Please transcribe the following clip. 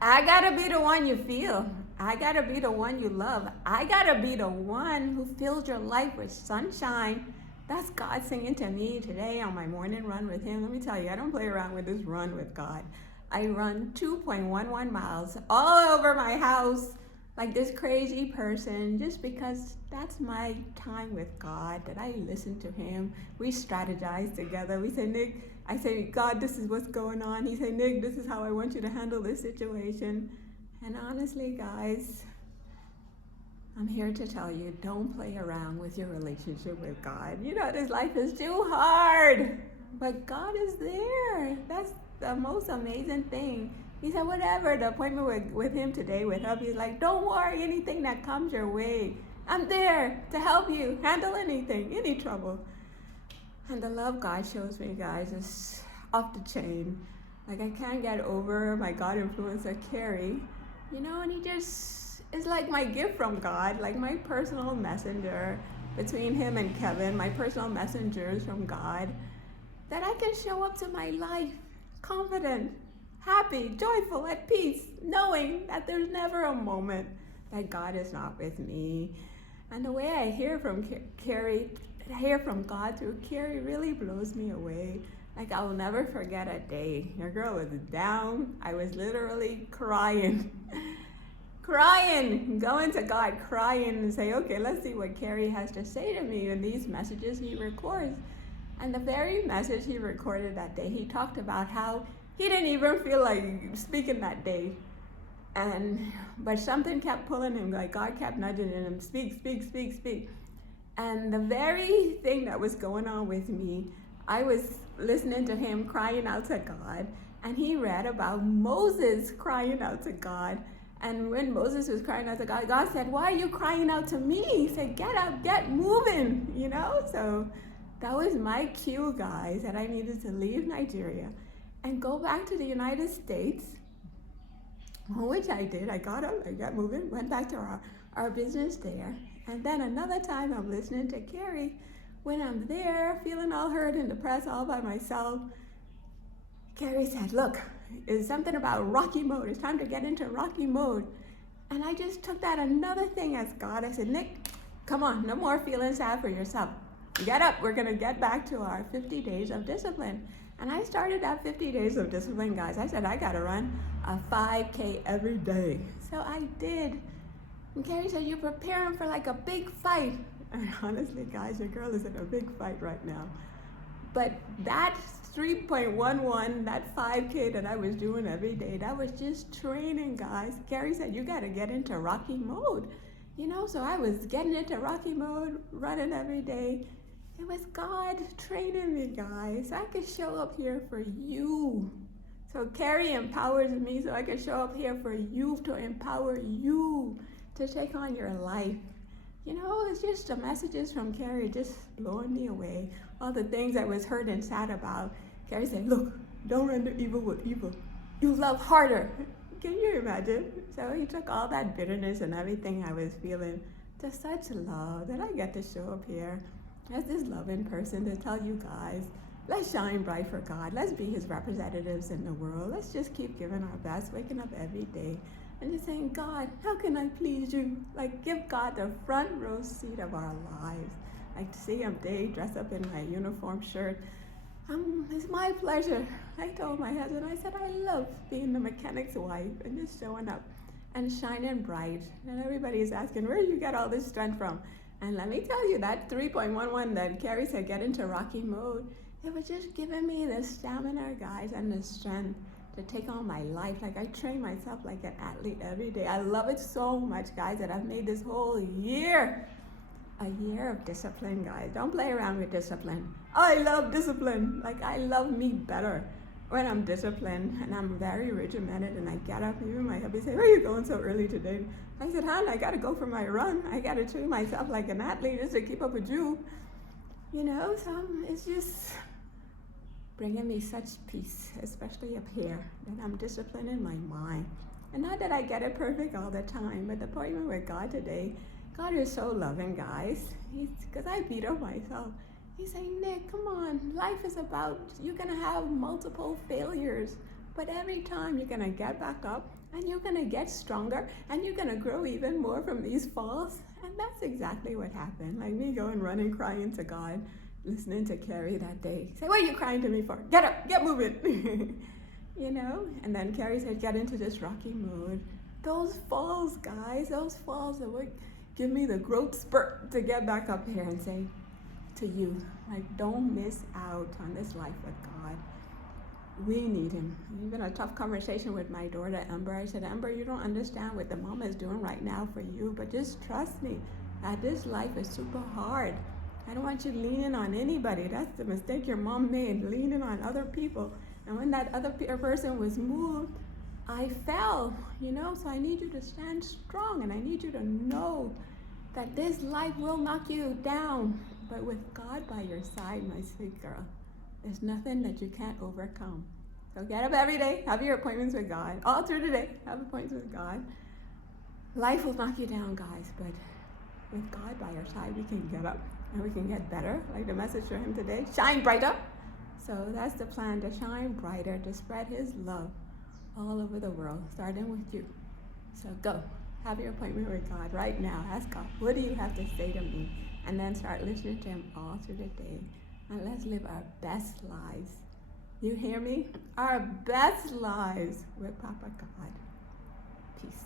I gotta be the one you feel. I gotta be the one you love. I gotta be the one who fills your life with sunshine. That's God singing to me today on my morning run with Him. Let me tell you, I don't play around with this run with God. I run 2.11 miles all over my house like this crazy person just because that's my time with God, that I listen to Him. We strategize together. We say, Nick, I say, God, this is what's going on. He say, Nick, this is how I want you to handle this situation. And honestly, guys, I'm here to tell you, don't play around with your relationship with God. You know, this life is too hard, but God is there. That's the most amazing thing. He said, whatever, the appointment with him today with hubby, he's like, don't worry, anything that comes your way, I'm there to help you handle anything, any trouble. And the love God shows me, guys, is off the chain. Like, I can't get over my God influencer, Carrie. You know, and he just is like my gift from God, like my personal messenger between him and Kevin, my personal messengers from God, that I can show up to my life confident, happy, joyful, at peace, knowing that there's never a moment that God is not with me. And the way I hear from Carrie, I hear from God through Carrie really blows me away. Like, I'll never forget a day. Your girl was down. I was literally crying. Crying, going to God, crying and say, okay, let's see what Carrie has to say to me in these messages he records. And the very message he recorded that day, he talked about how he didn't even feel like speaking that day. But something kept pulling him, like God kept nudging him, speak, speak, speak, speak. And the very thing that was going on with me, I was listening to him crying out to God, and he read about Moses crying out to God. And when Moses was crying out to God, God said, why are you crying out to me? He said, get up, get moving, you know? So that was my cue, guys, that I needed to leave Nigeria and go back to the United States, which I did. I got up, I got moving, went back to our business there. And then another time I'm listening to Carrie, when I'm there, feeling all hurt and depressed all by myself, Carrie said, look, it's something about Rocky mode. It's time to get into Rocky mode. And I just took that another thing as God. I said, Nick, come on, no more feeling sad for yourself. Get up, we're gonna get back to our 50 days of discipline. And I started that 50 days of discipline, guys. I said, I gotta run a 5K every day. So I did. And Carrie said, you're preparing for like a big fight. And honestly, guys, your girl is in a big fight right now. But that 3.11, that 5K that I was doing every day, that was just training, guys. Carrie said, you gotta get into Rocky mode. You know, so I was getting into Rocky mode, running every day. It was God training me, guys. So I could show up here for you. So Carrie empowers me so I can show up here for you, to empower you to take on your life. You know, it's just the messages from Carrie just blowing me away. All the things I was hurt and sad about. Carrie said, look, don't render evil with evil. You love harder. Can you imagine? So he took all that bitterness and everything I was feeling to such love that I get to show up here as this loving person to tell you guys, let's shine bright for God. Let's be his representatives in the world. Let's just keep giving our best, waking up every day and just saying, God, how can I please you? Like, give God the front row seat of our lives. Like, to see him day dressed up in my uniform shirt. It's my pleasure. I told my husband, I said, I love being the mechanic's wife and just showing up and shining bright. And everybody is asking, where do you get all this strength from? And let me tell you, that 3.11 that Carrie said, get into Rocky mode, it was just giving me the stamina, guys, and the strength to take on my life. Like, I train myself like an athlete every day. I love it so much, guys, that I've made this whole year a year of discipline, guys. Don't play around with discipline. I love discipline. Like, I love me better when I'm disciplined and I'm very regimented and I get up. Even my hubby said, where are you going so early today? I said, hon, I gotta go for my run. I gotta train myself like an athlete just to keep up with you. You know, so it's just bringing me such peace, especially up here, that I'm disciplined in my mind. And not that I get it perfect all the time, but the appointment with God today, God is so loving, guys. Because I beat up myself. He's saying, Nick, come on. Life is about, you're going to have multiple failures. But every time you're going to get back up and you're going to get stronger and you're going to grow even more from these falls. And that's exactly what happened. Like me going running, crying to God, listening to Carrie that day. Say, what are you crying to me for? Get up, get moving. You know? And then Carrie said, get into this rocky mode. Those falls, guys, those falls that would give me the growth spurt to get back up here and say to you, like, don't miss out on this life with God. We need him. Even a tough conversation with my daughter, Ember. I said, Ember, you don't understand what the mama is doing right now for you, but just trust me that this life is super hard. I don't want you leaning on anybody. That's the mistake your mom made, leaning on other people. And when that other person was moved, I fell, you know, so I need you to stand strong, and I need you to know that this life will knock you down, but with God by your side, my sweet girl, there's nothing that you can't overcome. So get up every day, have your appointments with God. All through the day, have appointments with God. Life will knock you down, guys, but with God by your side, we can get up and we can get better, like the message for him today. Shine brighter. So that's the plan, to shine brighter, to spread his love all over the world, starting with you. So go, have your appointment with God right now. Ask God, what do you have to say to me? And then start listening to him all through the day. And let's live our best lives. You hear me? Our best lives with Papa God. Peace.